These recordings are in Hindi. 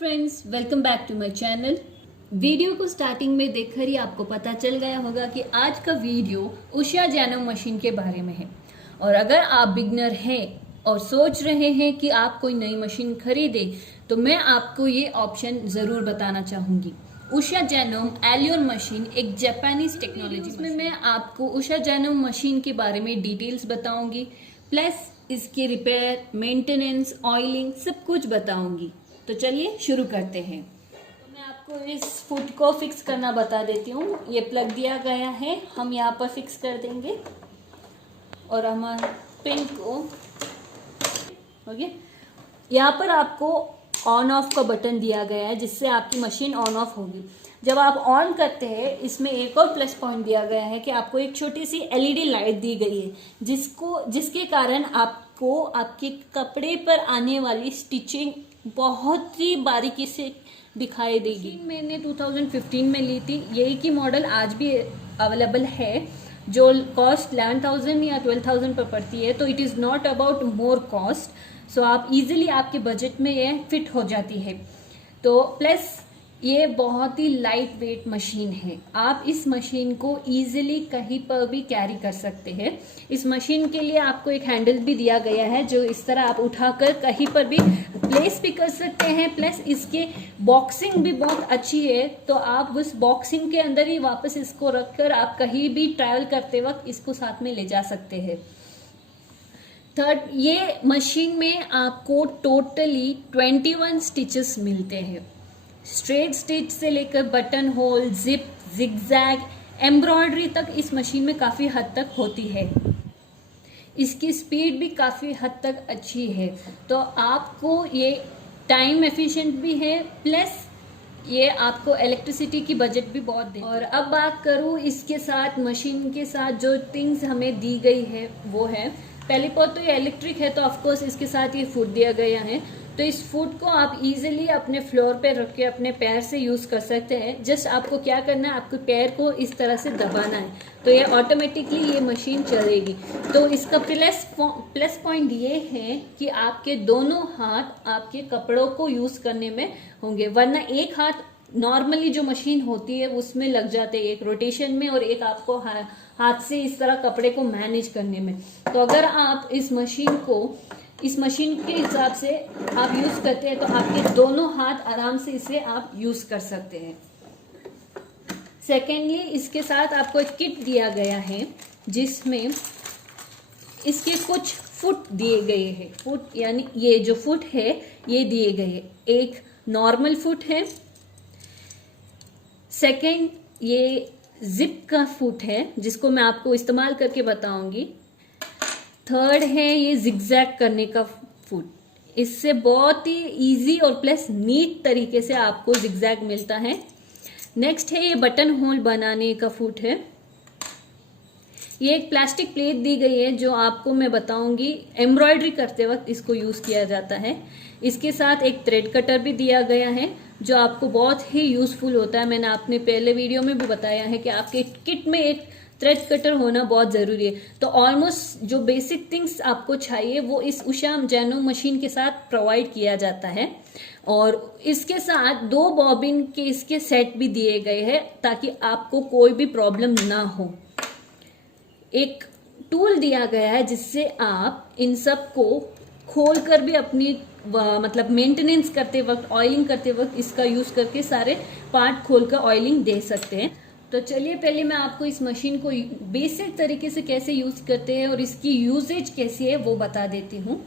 Friends, welcome back to my channel. Video को स्टार्टिंग में देखकर ही आपको पता चल गया होगा कि आज का वीडियो उषा जैनो मशीन के बारे में है। और अगर आप बिगनर हैं और सोच रहे हैं कि आप कोई नई मशीन खरीदे तो मैं आपको ये ऑप्शन ज़रूर बताना चाहूँगी। उषा जैनो एलियन मशीन एक जापानीज टेक्नोलॉजी में मैं आपको उषा जैनो मशीन के बारे में डिटेल्स बताऊंगी, प्लस इसके रिपेयर, मेंटेनेंस, ऑयलिंग सब कुछ बताऊंगी। तो चलिए शुरू करते हैं। तो मैं आपको इस फुट को फिक्स करना बता देती हूँ। ये प्लग दिया गया है, हम यहाँ पर फिक्स कर देंगे और हमारे पिन को ओके। यहाँ पर आपको ऑन ऑफ का बटन दिया गया है जिससे आपकी मशीन ऑन ऑफ होगी। जब आप ऑन करते हैं इसमें एक और प्लस पॉइंट दिया गया है कि आपको एक छोटी सी एलईडी लाइट दी गई है जिसके कारण आपको आपके कपड़े पर आने वाली स्टिचिंग बहुत ही बारीकी से दिखाई देगी। मैंने 2015 में ली थी, यही की मॉडल आज भी अवेलेबल है जो कॉस्ट 11,000 या 12,000 पर पड़ती है। तो it is not about more cost, so आप इजीली आपके बजट में ये फिट हो जाती है। तो प्लस ये बहुत ही लाइट वेट मशीन है, आप इस मशीन को इजीली कहीं पर भी कैरी कर सकते हैं। इस मशीन के लिए आपको एक हैंडल भी दिया गया है जो इस तरह आप उठाकर कहीं पर भी प्लेस भी कर सकते हैं। प्लस इसके बॉक्सिंग भी बहुत अच्छी है, तो आप उस बॉक्सिंग के अंदर ही वापस इसको रखकर आप कहीं भी ट्रैवल करते वक्त इसको साथ में ले जा सकते हैं। थर्ड, ये मशीन में आपको टोटली 21 स्टिचेस मिलते हैं। स्ट्रेट स्टिच से लेकर button whole, zip, zigzag, embroidery तक इस मशीन में काफ़ी हद तक होती है। इसकी स्पीड भी काफ़ी हद तक अच्छी है, तो आपको ये टाइम एफिशिएंट भी है, प्लस ये आपको इलेक्ट्रिसिटी की बजट भी बहुत दे। और अब बात करूँ इसके साथ मशीन के साथ जो थिंग्स हमें दी गई है वो है, पहली बात तो ये इलेक्ट्रिक है तो ऑफकोर्स इसके साथ ये फुट दिया गया है। तो इस फुट को आप इजीली अपने फ्लोर पे रख के अपने पैर से यूज कर सकते हैं। जस्ट आपको क्या करना है, आपके पैर को इस तरह से दबाना है तो ये ऑटोमेटिकली ये मशीन चलेगी। तो इसका प्लस पॉइंट ये है कि आपके दोनों हाथ आपके कपड़ों को यूज करने में होंगे, वरना एक हाथ नॉर्मली जो मशीन होती है उसमें लग जाते हैं, एक रोटेशन में और एक आपको हाथ से इस तरह कपड़े को मैनेज करने में। तो अगर आप इस मशीन के हिसाब से आप यूज करते हैं तो आपके दोनों हाथ आराम से इसे आप यूज कर सकते हैं। सेकेंडली, इसके साथ आपको एक किट दिया गया है जिसमें इसके कुछ फुट दिए गए हैं। फुट यानी ये जो फुट है ये दिए गए हैं। एक नॉर्मल फुट है, सेकेंड ये जिप का फुट है जिसको मैं आपको इस्तेमाल करके बताऊंगी। थर्ड है ये जिगजैग करने का फुट, इससे बहुत ही इजी और प्लस नीट तरीके से आपको जिगजैग मिलता है। नेक्स्ट है ये बटन होल बनाने का फुट है। ये एक प्लास्टिक प्लेट दी गई है जो आपको मैं बताऊंगी एम्ब्रॉयडरी करते वक्त इसको यूज किया जाता है। इसके साथ एक थ्रेड कटर भी दिया गया है जो आपको बहुत ही यूजफुल होता है। मैंने अपने पहले वीडियो में भी बताया है कि आपके किट में एक थ्रेड कटर होना बहुत जरूरी है। तो ऑलमोस्ट जो बेसिक थिंग्स आपको चाहिए वो इस उषा जैनो मशीन के साथ प्रोवाइड किया जाता है। और इसके साथ 2 बॉबिन के इसके सेट भी दिए गए हैं ताकि आपको कोई भी प्रॉब्लम ना हो। एक टूल दिया गया है जिससे आप इन सब को खोल कर भी अपनी मतलब मेंटेनेंस करते वक्त, ऑयलिंग करते वक्त इसका यूज करके सारे पार्ट खोलकर ऑयलिंग दे सकते हैं। तो चलिए पहले मैं आपको इस मशीन को बेसिक तरीके से कैसे यूज करते हैं और इसकी यूजेज कैसी है वो बता देती हूँ।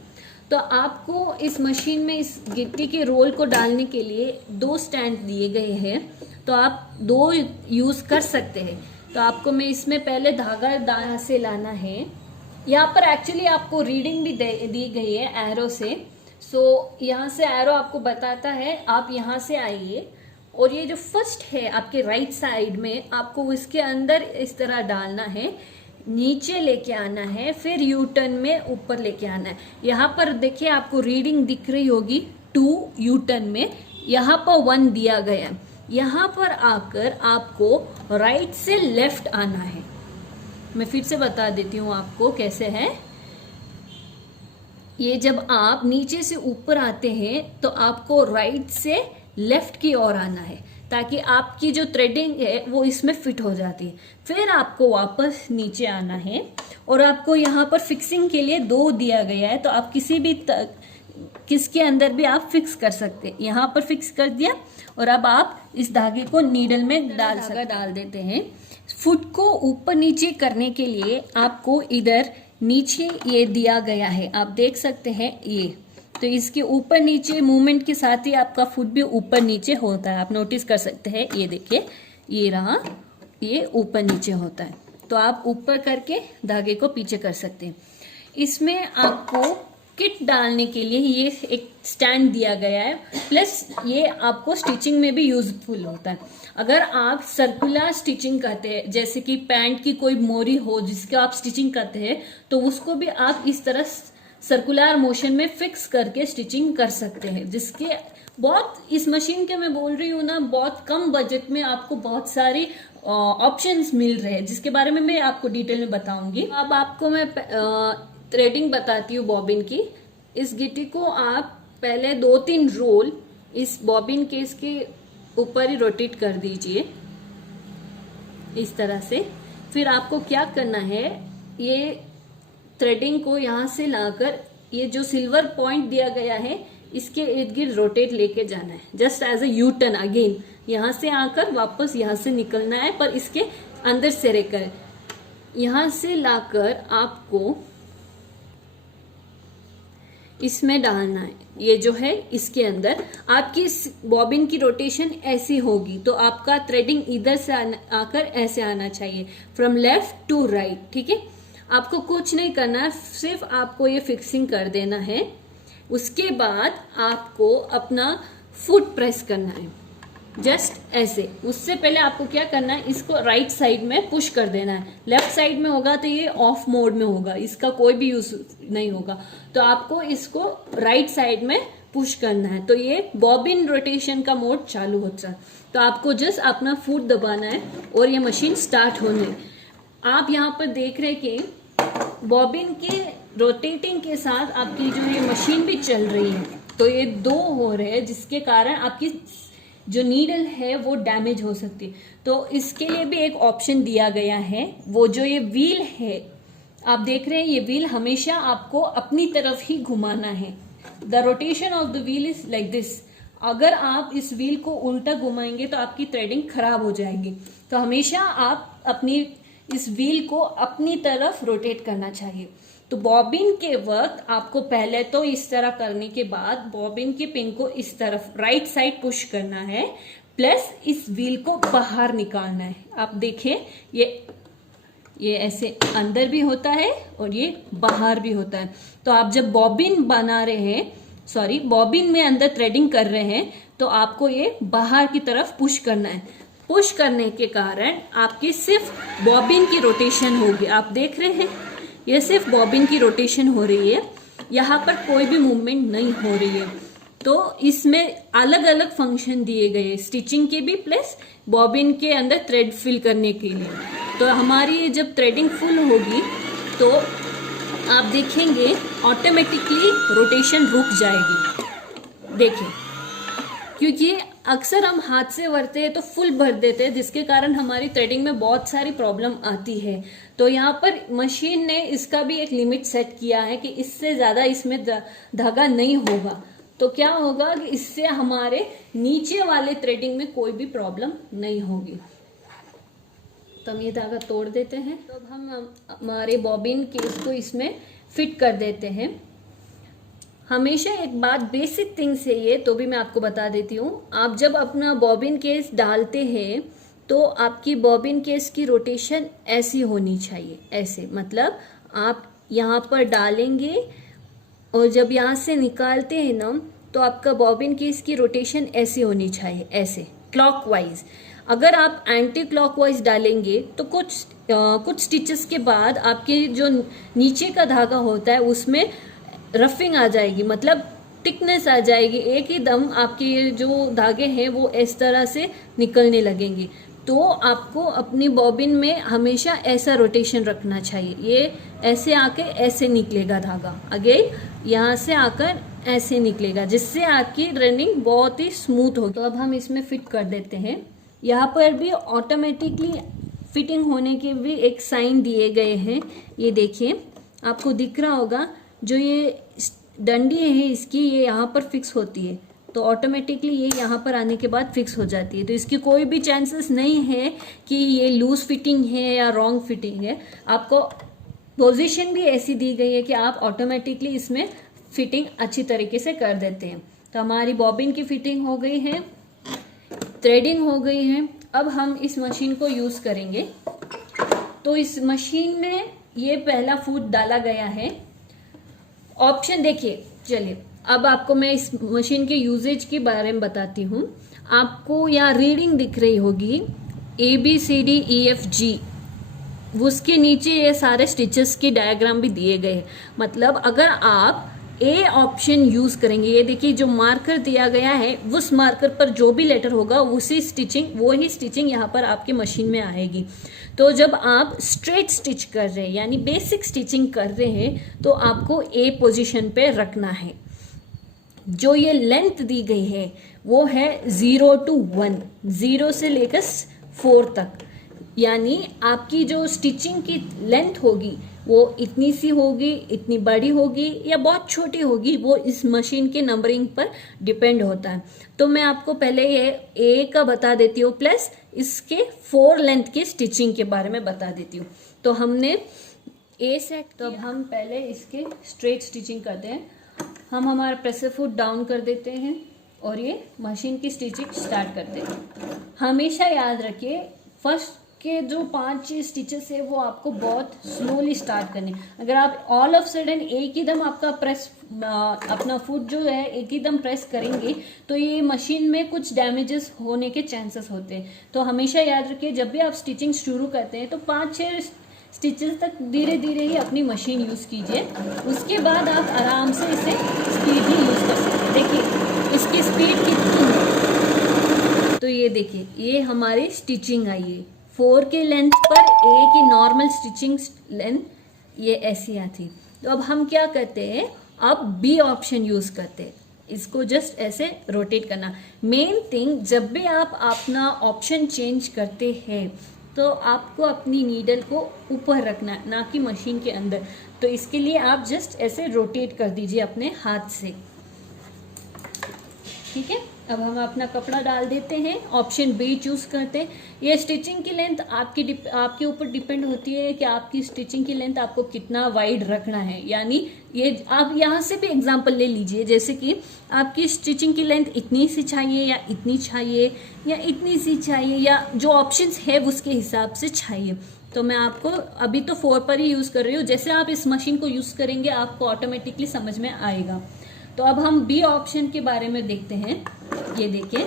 तो आपको इस मशीन में इस गिट्टी के रोल को डालने के लिए 2 स्टैंड दिए गए हैं, तो आप 2 यूज कर सकते हैं। तो आपको मैं इसमें पहले धागा दाएं से लाना है। यहाँ पर एक्चुअली आपको रीडिंग भी दी गई है एरो से। सो यहाँ से एरो आपको बताता है आप यहाँ से आइए और ये जो फर्स्ट है आपके राइट साइड में आपको इसके अंदर इस तरह डालना है, नीचे लेके आना है, फिर यू टर्न में ऊपर लेके आना है। यहाँ पर देखिए आपको रीडिंग दिख रही होगी 2 यू टर्न में, यहाँ पर 1 दिया गया है। यहाँ पर आकर आपको राइट से लेफ्ट आना है। मैं फिर से बता देती हूँ आपको कैसे है। ये जब आप नीचे से ऊपर आते हैं तो आपको राइट से लेफ्ट की ओर आना है, ताकि आपकी जो थ्रेडिंग है वो इसमें फिट हो जाती है। फिर आपको वापस नीचे आना है और आपको यहाँ पर फिक्सिंग के लिए 2 दिया गया है, तो आप किसके अंदर भी आप फिक्स कर सकते हैं। यहाँ पर फिक्स कर दिया और अब आप इस धागे को नीडल में डाल देते हैं। फुट को ऊपर नीचे करने के लिए आपको इधर नीचे ये दिया गया है, आप देख सकते हैं ये, तो इसके ऊपर नीचे मूवमेंट के साथ ही आपका फुट भी ऊपर नीचे होता है। आप नोटिस कर सकते हैं, ये देखिए ये रहा, ये ऊपर नीचे होता है। तो आप ऊपर करके धागे को पीछे कर सकते हैं। इसमें आपको किट डालने के लिए ये एक स्टैंड दिया गया है, प्लस ये आपको स्टिचिंग में भी यूजफुल होता है। अगर आप सर्कुलर स्टिचिंग करते हैं, जैसे कि पैंट की कोई मोरी हो जिसके आप स्टिचिंग करते हैं, तो उसको भी आप इस तरह सर्कुलर मोशन में फिक्स करके स्टिचिंग कर सकते हैं, जिसके बहुत इस मशीन के मैं बोल रही हूँ ना, बहुत कम बजट में आपको बहुत सारी ऑप्शंस मिल रहे हैं, जिसके बारे में मैं आपको डिटेल में बताऊंगी। अब आपको मैं थ्रेडिंग बताती हूँ बॉबिन की। इस गिट्टी को आप पहले 2-3 रोल इस बॉबिन के इसके ऊपर ही रोटेट कर दीजिए इस तरह से। फिर आपको क्या करना है, ये थ्रेडिंग को यहाँ से लाकर ये जो सिल्वर पॉइंट दिया गया है इसके इर्द गिर्द रोटेट लेके जाना है, just as a U turn again. यहाँ से आकर वापस यहाँ से निकलना है, पर इसके अंदर से रहकर यहाँ से लाकर आपको इसमें डालना है। ये जो है इसके अंदर आपकी बॉबिन की रोटेशन ऐसी होगी, तो आपका थ्रेडिंग इधर से आकर ऐसे आना चाहिए, फ्रॉम लेफ्ट टू राइट। ठीक है, आपको कुछ नहीं करना है, सिर्फ आपको ये फिक्सिंग कर देना है। उसके बाद आपको अपना फुट प्रेस करना है, जस्ट ऐसे। उससे पहले आपको क्या करना है, इसको राइट साइड में पुश कर देना है। लेफ्ट साइड में होगा तो ये ऑफ मोड में होगा, इसका कोई भी यूज नहीं होगा, तो आपको इसको राइट साइड में पुश करना है, तो ये बॉबिन रोटेशन का मोड चालू होता है। तो आपको जस्ट अपना फुट दबाना है और ये मशीन स्टार्ट होने। आप यहाँ पर देख रहे हैं कि बॉबिन के रोटेटिंग के साथ आपकी जो ये मशीन भी चल रही है, तो ये 2 हो रहे हैं, जिसके कारण आपकी जो नीडल है वो डैमेज हो सकती है। तो इसके लिए भी एक ऑप्शन दिया गया है, वो जो ये व्हील है आप देख रहे हैं, ये व्हील हमेशा आपको अपनी तरफ ही घुमाना है। The rotation of the wheel is like this. अगर आप इस व्हील को उल्टा घुमाएंगे तो आपकी थ्रेडिंग खराब हो जाएगी। तो हमेशा आप अपनी इस व्हील को अपनी तरफ रोटेट करना चाहिए। तो बॉबिन के वक्त आपको पहले तो इस तरह करने के बाद बॉबिन के पिन को इस तरफ राइट साइड पुश करना है, प्लस इस व्हील को बाहर निकालना है। आप देखिए ये ऐसे अंदर भी होता है और ये बाहर भी होता है। तो आप जब बॉबिन बना रहे हैं, बॉबिन में अंदर थ्रेडिंग कर रहे हैं, तो आपको ये बाहर की तरफ पुश करना है। पुश करने के कारण आपकी सिर्फ बॉबिन की रोटेशन होगी। आप देख रहे हैं ये सिर्फ बॉबिन की रोटेशन हो रही है, यहाँ पर कोई भी मूवमेंट नहीं हो रही है। तो इसमें अलग अलग फंक्शन दिए गए, स्टिचिंग के भी प्लस बॉबिन के अंदर थ्रेड फिल करने के लिए। तो हमारी जब थ्रेडिंग फुल होगी तो आप देखेंगे ऑटोमेटिकली रोटेशन रुक जाएगी। देखिए, क्योंकि अक्सर हम हाथ से भरते हैं तो फुल भर देते हैं, जिसके कारण हमारी थ्रेडिंग में बहुत सारी प्रॉब्लम आती है। तो यहाँ पर मशीन ने इसका भी एक लिमिट सेट किया है कि इससे ज्यादा इसमें धागा नहीं होगा। तो क्या होगा कि इससे हमारे नीचे वाले थ्रेडिंग में कोई भी प्रॉब्लम नहीं होगी। तो हम ये धागा तोड़ देते हैं। तो अब हम हमारे बॉबिन केस को इसमें फिट कर देते हैं। हमेशा एक बात बेसिक थिंग्स है ये, तो भी मैं आपको बता देती हूँ। आप जब अपना बॉबिन केस डालते हैं तो आपकी बॉबिन केस की रोटेशन ऐसी होनी चाहिए, ऐसे, मतलब आप यहाँ पर डालेंगे और जब यहाँ से निकालते हैं ना, तो आपका बॉबिन केस की रोटेशन ऐसी होनी चाहिए, ऐसे क्लॉकवाइज। अगर आप एंटी क्लॉकवाइज डालेंगे तो कुछ स्टिचेस के बाद आपके जो नीचे का धागा होता है उसमें रफिंग आ जाएगी, मतलब थिकनेस आ जाएगी। एक ही दम आपके ये जो धागे हैं वो इस तरह से निकलने लगेंगे। तो आपको अपनी बॉबिन में हमेशा ऐसा रोटेशन रखना चाहिए। ये ऐसे आके ऐसे निकलेगा धागा, अगेन यहाँ से आकर ऐसे निकलेगा, जिससे आपकी रनिंग बहुत ही स्मूथ होगी। तो अब हम इसमें फिट कर देते हैं। यहाँ पर भी ऑटोमेटिकली फिटिंग होने के भी एक साइन दिए गए हैं। ये देखिए, आपको दिख रहा होगा, जो ये डंडी है इसकी, ये यहाँ पर फिक्स होती है, तो ऑटोमेटिकली ये यहाँ पर आने के बाद फिक्स हो जाती है। तो इसकी कोई भी चांसेस नहीं है कि ये लूज फिटिंग है या रॉन्ग फिटिंग है। आपको पोजीशन भी ऐसी दी गई है कि आप ऑटोमेटिकली इसमें फिटिंग अच्छी तरीके से कर देते हैं। तो हमारी बॉबिन की फिटिंग हो गई है, थ्रेडिंग हो गई है। अब हम इस मशीन को यूज करेंगे। तो इस मशीन में ये पहला फुट डाला गया है। ऑप्शन देखिए, चलिए अब आपको मैं इस मशीन के यूजेज के बारे में बताती हूँ। आपको यहाँ रीडिंग दिख रही होगी ABCDEFG, उसके नीचे ये सारे स्टिचेस के डायग्राम भी दिए गए हैं। मतलब अगर आप ए ऑप्शन यूज करेंगे, ये देखिए जो मार्कर दिया गया है, उस मार्कर पर जो भी लेटर होगा उसी स्टिचिंग, वो ही स्टिचिंग यहाँ पर आपके मशीन में आएगी। तो जब आप स्ट्रेट स्टिच कर रहे हैं यानी बेसिक स्टिचिंग कर रहे हैं, तो आपको ए पोजीशन पे रखना है। जो ये लेंथ दी गई है वो है 0 to 1, 0 से लेकर 4 तक। यानी आपकी जो स्टिचिंग की लेंथ होगी वो इतनी सी होगी, इतनी बड़ी होगी या बहुत छोटी होगी, वो इस मशीन के नंबरिंग पर डिपेंड होता है। तो मैं आपको पहले ये ए का बता देती हूँ, प्लस इसके 4 लेंथ की स्टिचिंग के बारे में बता देती हूँ। तो हमने ए सेट, तो अब हम पहले इसके स्ट्रेट स्टिचिंग करते हैं। हम हमारा प्रेसर फुट डाउन कर देते हैं और ये मशीन की स्टिचिंग स्टार्ट करते हैं। हमेशा याद रखिए, फर्स्ट के जो 5 स्टिचेस है वो आपको बहुत स्लोली स्टार्ट करने। अगर आप ऑल ऑफ सडन एक ही दम आपका प्रेस, अपना फुट जो है एक ही दम प्रेस करेंगे, तो ये मशीन में कुछ डैमेजेस होने के चांसेस होते हैं। तो हमेशा याद रखिए, जब भी आप स्टिचिंग शुरू करते हैं तो 5-6 स्टिचेस तक धीरे धीरे ही अपनी मशीन यूज कीजिए। उसके बाद आप आराम से इसे स्पीड भी यूज कर सकते हैं। देखिए इसकी स्पीड कितनी है, तो ये देखिए ये हमारी स्टिचिंग आई है 4 के लेंथ पर। ए की नॉर्मल स्टिचिंग लेंथ ये ऐसी आती। तो अब हम क्या करते हैं, अब बी ऑप्शन यूज करते हैं। इसको जस्ट ऐसे रोटेट करना। मेन थिंग, जब भी आप अपना ऑप्शन चेंज करते हैं तो आपको अपनी नीडल को ऊपर रखना, ना कि मशीन के अंदर। तो इसके लिए आप जस्ट ऐसे रोटेट कर दीजिए अपने हाथ से, ठीक है। अब हम अपना कपड़ा डाल देते हैं, ऑप्शन बी चूज करते हैं। ये स्टिचिंग की लेंथ आपके ऊपर डिपेंड होती है कि आपकी स्टिचिंग की लेंथ आपको कितना वाइड रखना है। यानी ये आप यहाँ से भी एग्जांपल ले लीजिए, जैसे कि आपकी स्टिचिंग की लेंथ इतनी सी चाहिए या इतनी चाहिए या इतनी सी चाहिए, या जो ऑप्शंस है उसके हिसाब से चाहिए। तो मैं आपको अभी तो 4 पर ही यूज कर रही हूँ। जैसे आप इस मशीन को यूज करेंगे आपको ऑटोमेटिकली समझ में आएगा। तो अब हम बी ऑप्शन के बारे में देखते हैं। ये देखिए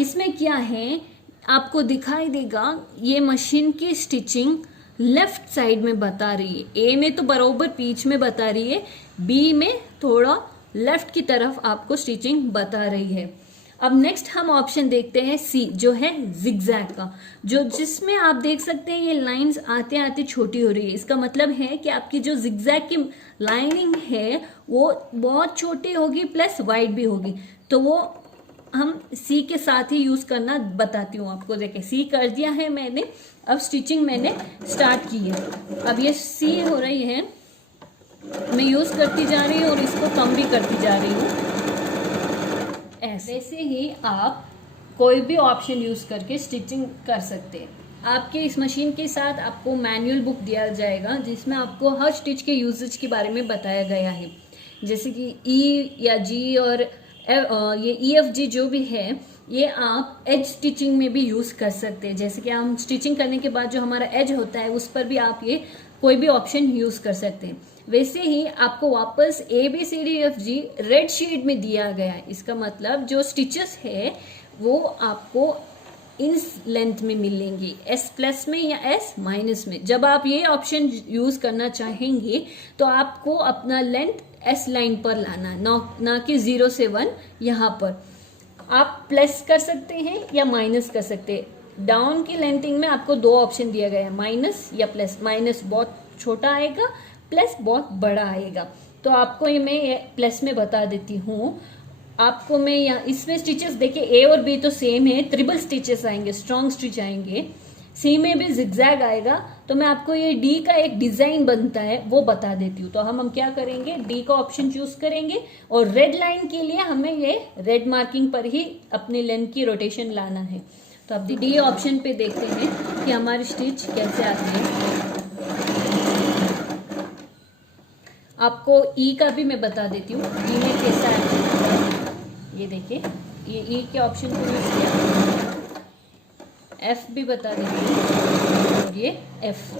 इसमें क्या है, आपको दिखाई देगा ये मशीन की स्टिचिंग लेफ्ट साइड में बता रही है। ए में तो बराबर बीच में बता रही है, बी में थोड़ा लेफ्ट की तरफ आपको स्टिचिंग बता रही है। अब नेक्स्ट हम ऑप्शन देखते हैं सी, जो है जिगजैग का, जो जिसमें आप देख सकते हैं ये लाइंस आते आते छोटी हो रही है। इसका मतलब है कि आपकी जो जिगजैग की लाइनिंग है वो बहुत छोटी होगी प्लस वाइड भी होगी। तो वो हम सी के साथ ही यूज करना बताती हूँ आपको। देखिए सी कर दिया है मैंने, अब स्टिचिंग मैंने स्टार्ट की है। अब ये सी हो रही है, मैं यूज करती जा रही हूँ और इसको कम भी करती जा रही हूँ। ऐसे ही आप कोई भी ऑप्शन यूज करके स्टिचिंग कर सकते हैं। आपके इस मशीन के साथ आपको मैनुअल बुक दिया जाएगा जिसमें आपको हर स्टिच के यूजेज के बारे में बताया गया है। जैसे कि ई या जी और ये EFG जो भी है, ये आप एज स्टिचिंग में भी यूज कर सकते हैं। जैसे कि हम स्टिचिंग करने के बाद जो हमारा एज होता है उस पर भी आप ये कोई भी ऑप्शन यूज कर सकते हैं। वैसे ही आपको वापस ABCDEFG रेड शेड में दिया गया है। इसका मतलब जो स्टिचेस है वो आपको इस लेंथ में मिलेंगी, S+ में या S- में। जब आप ये ऑप्शन यूज करना चाहेंगे तो आपको अपना लेंथ S लाइन पर लाना, ना कि 0 से 1। यहाँ पर आप प्लस कर सकते हैं या माइनस कर सकते हैं। डाउन की लेंथिंग में आपको 2 ऑप्शन दिया गया है, माइनस या प्लस। माइनस बहुत छोटा आएगा, प्लस बहुत बड़ा आएगा। तो आपको ये मैं प्लस में बता देती हूँ। आपको मैं यहाँ इसमें स्टिचेस देखिए, ए और बी तो सेम है, ट्रिपल स्टिचेस आएंगे, स्ट्रॉन्ग स्टिच आएंगे, सी में भी जिगजैग आएगा। तो मैं आपको ये डी का एक डिजाइन बनता है वो बता देती हूँ। तो हम क्या करेंगे, डी का ऑप्शन चूज करेंगे और रेड लाइन के लिए हमें ये रेड मार्किंग पर ही अपने लेंथ की रोटेशन लाना है। तो अब डी ऑप्शन पे देखते हैं कि हमारी स्टिच कैसे आती है। आपको ई का भी मैं बता देती हूँ, ई में कैसा है। ये देखिए, ये ई के ऑप्शन को यूज किया, एफ भी बता देती हूँ, और ये एफ।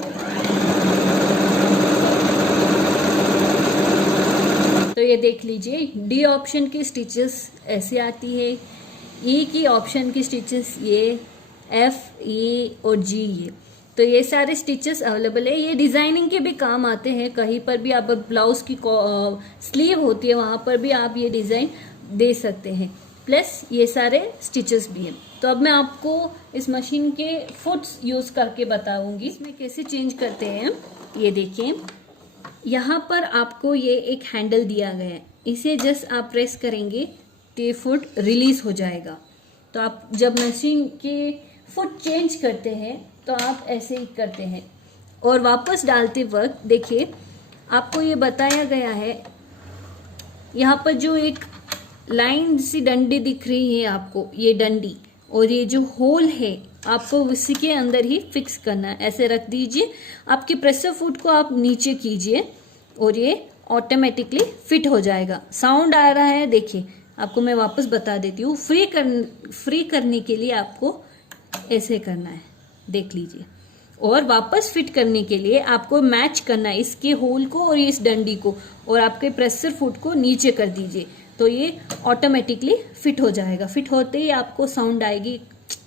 तो ये देख लीजिए, डी ऑप्शन की स्टिचेस ऐसे आती है, ई की ऑप्शन की स्टिचेस ये, एफ, ई और जी ये। तो ये सारे स्टिचेस अवेलेबल है। ये डिजाइनिंग के भी काम आते हैं, कहीं पर भी आप ब्लाउज की स्लीव होती है वहां पर भी आप ये डिजाइन दे सकते हैं, प्लस ये सारे स्टिचेस भी हैं। तो अब मैं आपको इस मशीन के फुट्स यूज करके बताऊंगी इसमें कैसे चेंज करते हैं। ये देखिए, यहाँ पर आपको ये एक हैंडल दिया गया है, इसे जस्ट आप प्रेस करेंगे तो ये फुट रिलीज हो जाएगा। तो आप जब मशीन के फुट चेंज करते हैं तो आप ऐसे ही करते हैं, और वापस डालते वक्त देखिए आपको ये बताया गया है, यहाँ पर जो एक लाइन सी डंडी दिख रही है आपको, ये डंडी और ये जो होल है आपको उसी के अंदर ही फिक्स करना है। ऐसे रख दीजिए, आपके प्रेशर फुट को आप नीचे कीजिए और ये ऑटोमेटिकली फिट हो जाएगा। साउंड आ रहा है, देखिए आपको मैं वापस बता देती हूँ। फ्री करने के लिए आपको ऐसे करना है, देख लीजिए, और वापस फिट करने के लिए आपको मैच करना है इसके होल को और इस डंडी को, और आपके प्रेशर फुट को नीचे कर दीजिए तो ये ऑटोमेटिकली फिट हो जाएगा। फिट होते ही आपको साउंड आएगी,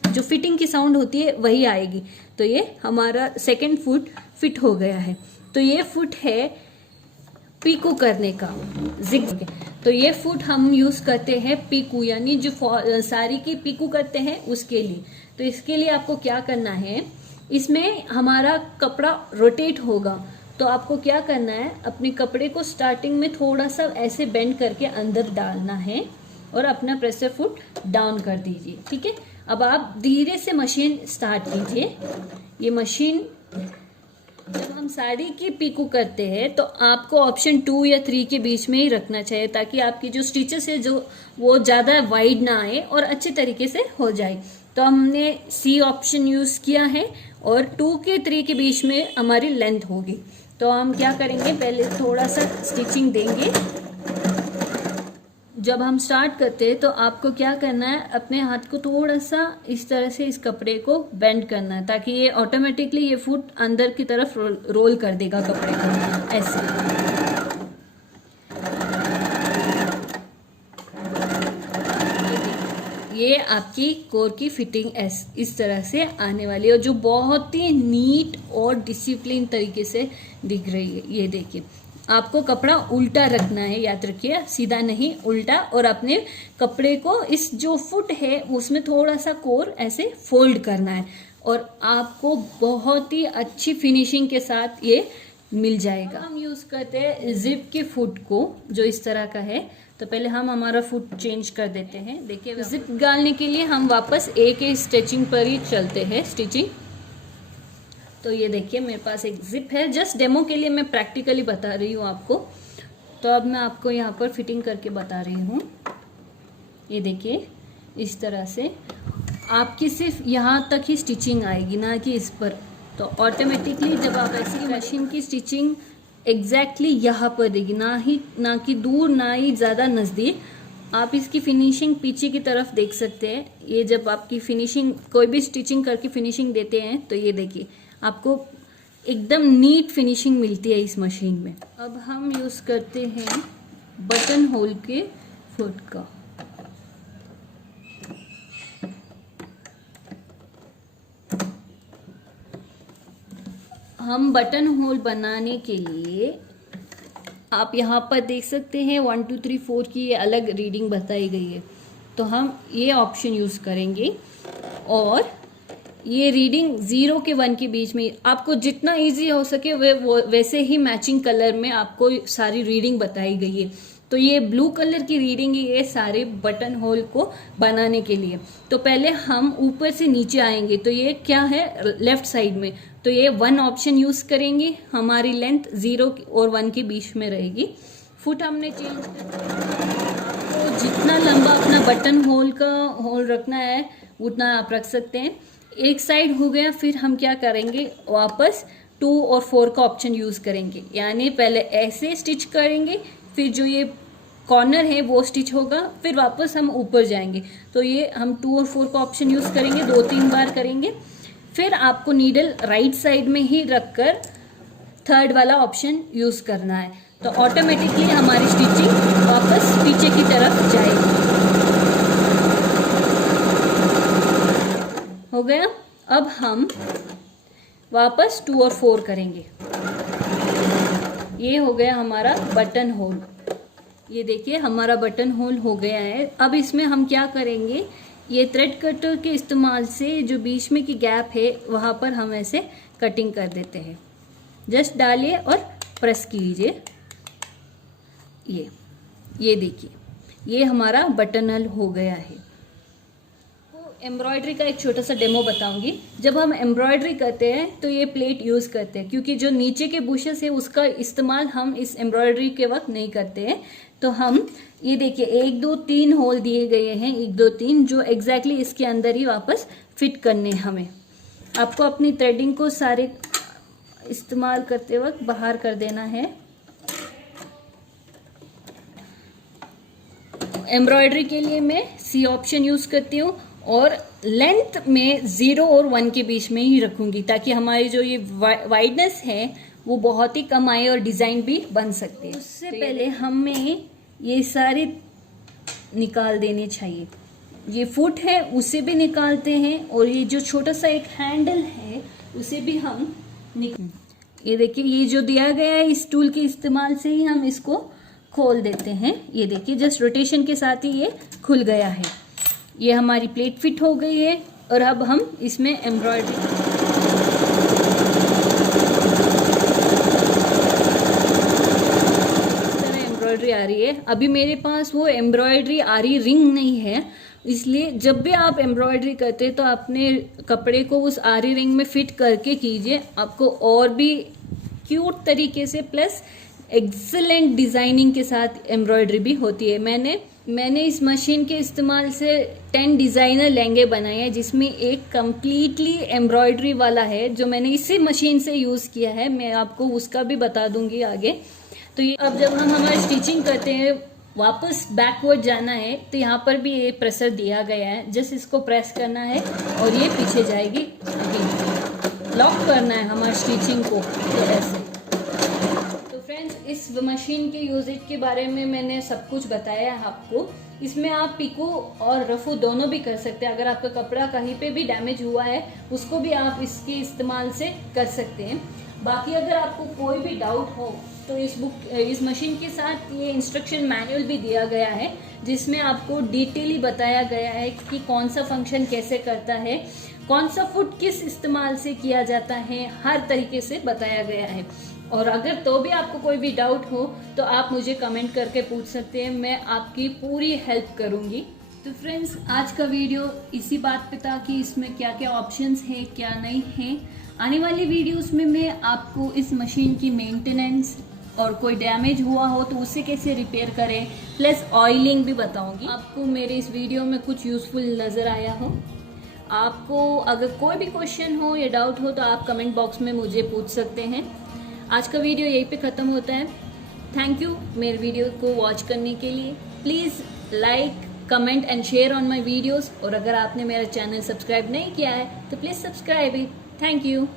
जो फिटिंग की साउंड होती है वही आएगी। तो ये हमारा सेकंड फुट फिट हो गया है। तो ये फुट है पीकू करने का, जिग। तो ये फुट हम यूज करते हैं पीकू, यानी जो साड़ी की पीकू करते हैं उसके लिए। तो इसके लिए आपको क्या करना है, इसमें हमारा कपड़ा रोटेट होगा, तो आपको क्या करना है, अपने कपड़े को स्टार्टिंग में थोड़ा सा ऐसे बेंड करके अंदर डालना है और अपना प्रेशर फुट डाउन कर दीजिए। ठीक है, अब आप धीरे से मशीन स्टार्ट कीजिए। ये मशीन जब हम साड़ी की पीकू करते हैं तो आपको ऑप्शन 2 या 3 के बीच में ही रखना चाहिए, ताकि आपकी जो स्टिचेस है जो वो ज्यादा वाइड ना आए और अच्छे तरीके से हो जाए। तो हमने सी ऑप्शन यूज किया है और 2 के 3 के बीच में हमारी लेंथ होगी। तो हम क्या करेंगे, पहले थोड़ा सा स्टिचिंग देंगे। जब हम स्टार्ट करते हैं तो आपको क्या करना है, अपने हाथ को थोड़ा सा इस तरह से इस कपड़े को बेंड करना है, ताकि ये ऑटोमेटिकली ये फुट अंदर की तरफ रोल कर देगा कपड़े को, ऐसे। ये आपकी कोर की फिटिंग इस तरह से आने वाली है, और जो बहुत ही नीट और डिसिप्लिन तरीके से दिख रही है। ये देखिए, आपको कपड़ा उल्टा रखना है, याद रखिए, सीधा नहीं, उल्टा। और अपने कपड़े को इस जो फुट है उसमें थोड़ा सा कोर ऐसे फोल्ड करना है, और आपको बहुत ही अच्छी फिनिशिंग के साथ ये मिल जाएगा। हम यूज करते हैं जिप के फुट को, जो इस तरह का है। तो पहले हम हमारा फुट चेंज कर देते हैं। देखिए, जिप डालने के लिए हम वापस ए के स्टिचिंग पर ही चलते हैं, स्टिचिंग। तो ये देखिए, मेरे पास एक जिप है, जस्ट डेमो के लिए, मैं प्रैक्टिकली बता रही हूँ आपको। तो अब मैं आपको यहाँ पर फिटिंग करके बता रही हूँ। ये देखिए, इस तरह से आपकी सिर्फ यहाँ तक ही स्टिचिंग आएगी, ना कि इस पर। तो ऑटोमेटिकली जब आप ऐसी मशीन की स्टिचिंग एग्जैक्टली यहाँ पर देगी, ना कि दूर, ना ही ज़्यादा नज़दीक। आप इसकी फिनिशिंग पीछे की तरफ देख सकते हैं। ये जब आपकी फिनिशिंग, कोई भी स्टिचिंग करके फिनिशिंग देते हैं तो ये देखिए आपको एकदम नीट फिनिशिंग मिलती है इस मशीन में। अब हम यूज़ करते हैं बटन होल के फुट का। हम बटन होल बनाने के लिए, आप यहाँ पर देख सकते हैं 1 2 3 4 की ये अलग रीडिंग बताई गई है। तो हम ये ऑप्शन यूज़ करेंगे और ये रीडिंग 0 के 1 के बीच में, आपको जितना इजी हो सके वैसे ही मैचिंग कलर में आपको सारी रीडिंग बताई गई है। तो ये ब्लू कलर की रीडिंग है ये सारे बटन होल को बनाने के लिए। तो पहले हम ऊपर से नीचे आएंगे, तो ये क्या है लेफ्ट साइड में, तो ये 1 ऑप्शन यूज करेंगे, हमारी लेंथ 0 और 1 के बीच में रहेगी। फुट हमने चेंज तो जितना लंबा अपना बटन होल का होल रखना है उतना आप रख सकते हैं। एक साइड हो गया, फिर हम क्या करेंगे वापस 2 और 4 का ऑप्शन यूज करेंगे, यानी पहले ऐसे स्टिच करेंगे, फिर जो ये कॉर्नर है वो स्टिच होगा, फिर वापस हम ऊपर जाएंगे। तो ये हम 2 और 4 का ऑप्शन यूज करेंगे, 2-3 बार करेंगे। फिर आपको नीडल राइट साइड में ही रखकर 3rd वाला ऑप्शन यूज करना है, तो ऑटोमेटिकली हमारी स्टिचिंग वापस पीछे की तरफ जाएगी। हो गया। अब हम वापस 2 और 4 करेंगे। ये हो गया हमारा बटन होल। ये देखिए हमारा बटन होल हो गया है। अब इसमें हम क्या करेंगे, ये थ्रेड कटर के इस्तेमाल से जो बीच में की गैप है वहां पर हम ऐसे कटिंग कर देते हैं। जस्ट डालिए और प्रेस कीजिए। ये देखिए ये हमारा बटन होल हो गया है। एम्ब्रॉयडरी का एक छोटा सा डेमो बताऊंगी। जब हम एम्ब्रॉयडरी करते हैं तो ये प्लेट यूज करते हैं, क्योंकि जो नीचे के बुशेस है उसका इस्तेमाल हम इस एम्ब्रॉयडरी के वक्त नहीं करते हैं। तो हम ये देखिए 1 2 3 होल दिए गए हैं, 1 2 3, जो एग्जैक्टली इसके अंदर ही वापस फिट करने हमें। आपको अपनी थ्रेडिंग को सारे इस्तेमाल करते वक्त बाहर कर देना है। एम्ब्रॉयडरी के लिए मैं सी ऑप्शन यूज करती हूँ और लेंथ में 0 और 1 के बीच में ही रखूंगी, ताकि हमारी जो ये वाइडनेस है वो बहुत ही कम आए और डिजाइन भी बन सकते हैं। उससे पहले हमें ये सारे निकाल देने चाहिए। ये फुट है उसे भी निकालते हैं, और ये जो छोटा सा एक हैंडल है उसे भी हम ये देखिए ये जो दिया गया है इस टूल के इस्तेमाल से ही हम इसको खोल देते हैं। ये देखिए जस्ट रोटेशन के साथ ही ये खुल गया है। ये हमारी प्लेट फिट हो गई है, और अब हम इसमें एम्ब्रॉयडरी आ रही है। अभी मेरे पास वो एम्ब्रॉयडरी आरी रिंग नहीं है, इसलिए जब भी आप एम्ब्रॉयडरी करते हैं तो अपने कपड़े को उस आरी रिंग में फिट करके कीजिए, आपको और भी क्यूट तरीके से प्लस एक्सीलेंट डिजाइनिंग के साथ एम्ब्रॉयडरी भी होती है। मैंने इस मशीन के इस्तेमाल से 10 डिजाइनर लहंगे बनाए हैं, जिसमें एक कंप्लीटली एम्ब्रॉयडरी वाला है जो मैंने इसी मशीन से यूज किया है। मैं आपको उसका भी बता दूंगी आगे। तो ये अब जब हम हमारी स्टिचिंग करते हैं वापस बैकवर्ड जाना है, तो यहाँ पर भी ये प्रेशर दिया गया है, जस्ट इसको प्रेस करना है और ये पीछे जाएगी। लॉक करना है हमारी स्टिचिंग को, तो ऐसे। तो फ्रेंड्स इस मशीन के यूजेज के बारे में मैंने सब कुछ बताया है आपको। इसमें आप पिको और रफू दोनों भी कर सकते हैं। अगर आपका कपड़ा कहीं पे भी डैमेज हुआ है उसको भी आप इसके इस्तेमाल से कर सकते हैं। बाकी अगर आपको कोई भी डाउट हो तो इस मशीन के साथ ये इंस्ट्रक्शन मैनुअल भी दिया गया है, जिसमें आपको डिटेली बताया गया है कि कौन सा फंक्शन कैसे करता है, कौन सा फुट किस इस्तेमाल से किया जाता है, हर तरीके से बताया गया है। और अगर तो भी आपको कोई भी डाउट हो तो आप मुझे कमेंट करके पूछ सकते हैं, मैं आपकी पूरी हेल्प करूंगी। तो फ्रेंड्स आज का वीडियो इसी बात पे था कि इसमें क्या क्या ऑप्शंस हैं क्या नहीं है। आने वाली वीडियोस में मैं आपको इस मशीन की मेंटेनेंस और कोई डैमेज हुआ हो तो उसे कैसे रिपेयर करें, प्लस ऑयलिंग भी बताऊंगी। आपको मेरे इस वीडियो में कुछ यूजफुल नज़र आया हो। आपको अगर कोई भी क्वेश्चन हो या डाउट हो तो आप कमेंट बॉक्स में मुझे पूछ सकते हैं। आज का वीडियो यहीं पे ख़त्म होता है। थैंक यू मेरे वीडियो को वॉच करने के लिए। Please like comment and share on my videos, और अगर आपने मेरा चैनल सब्सक्राइब नहीं किया है तो please subscribe it. Thank you.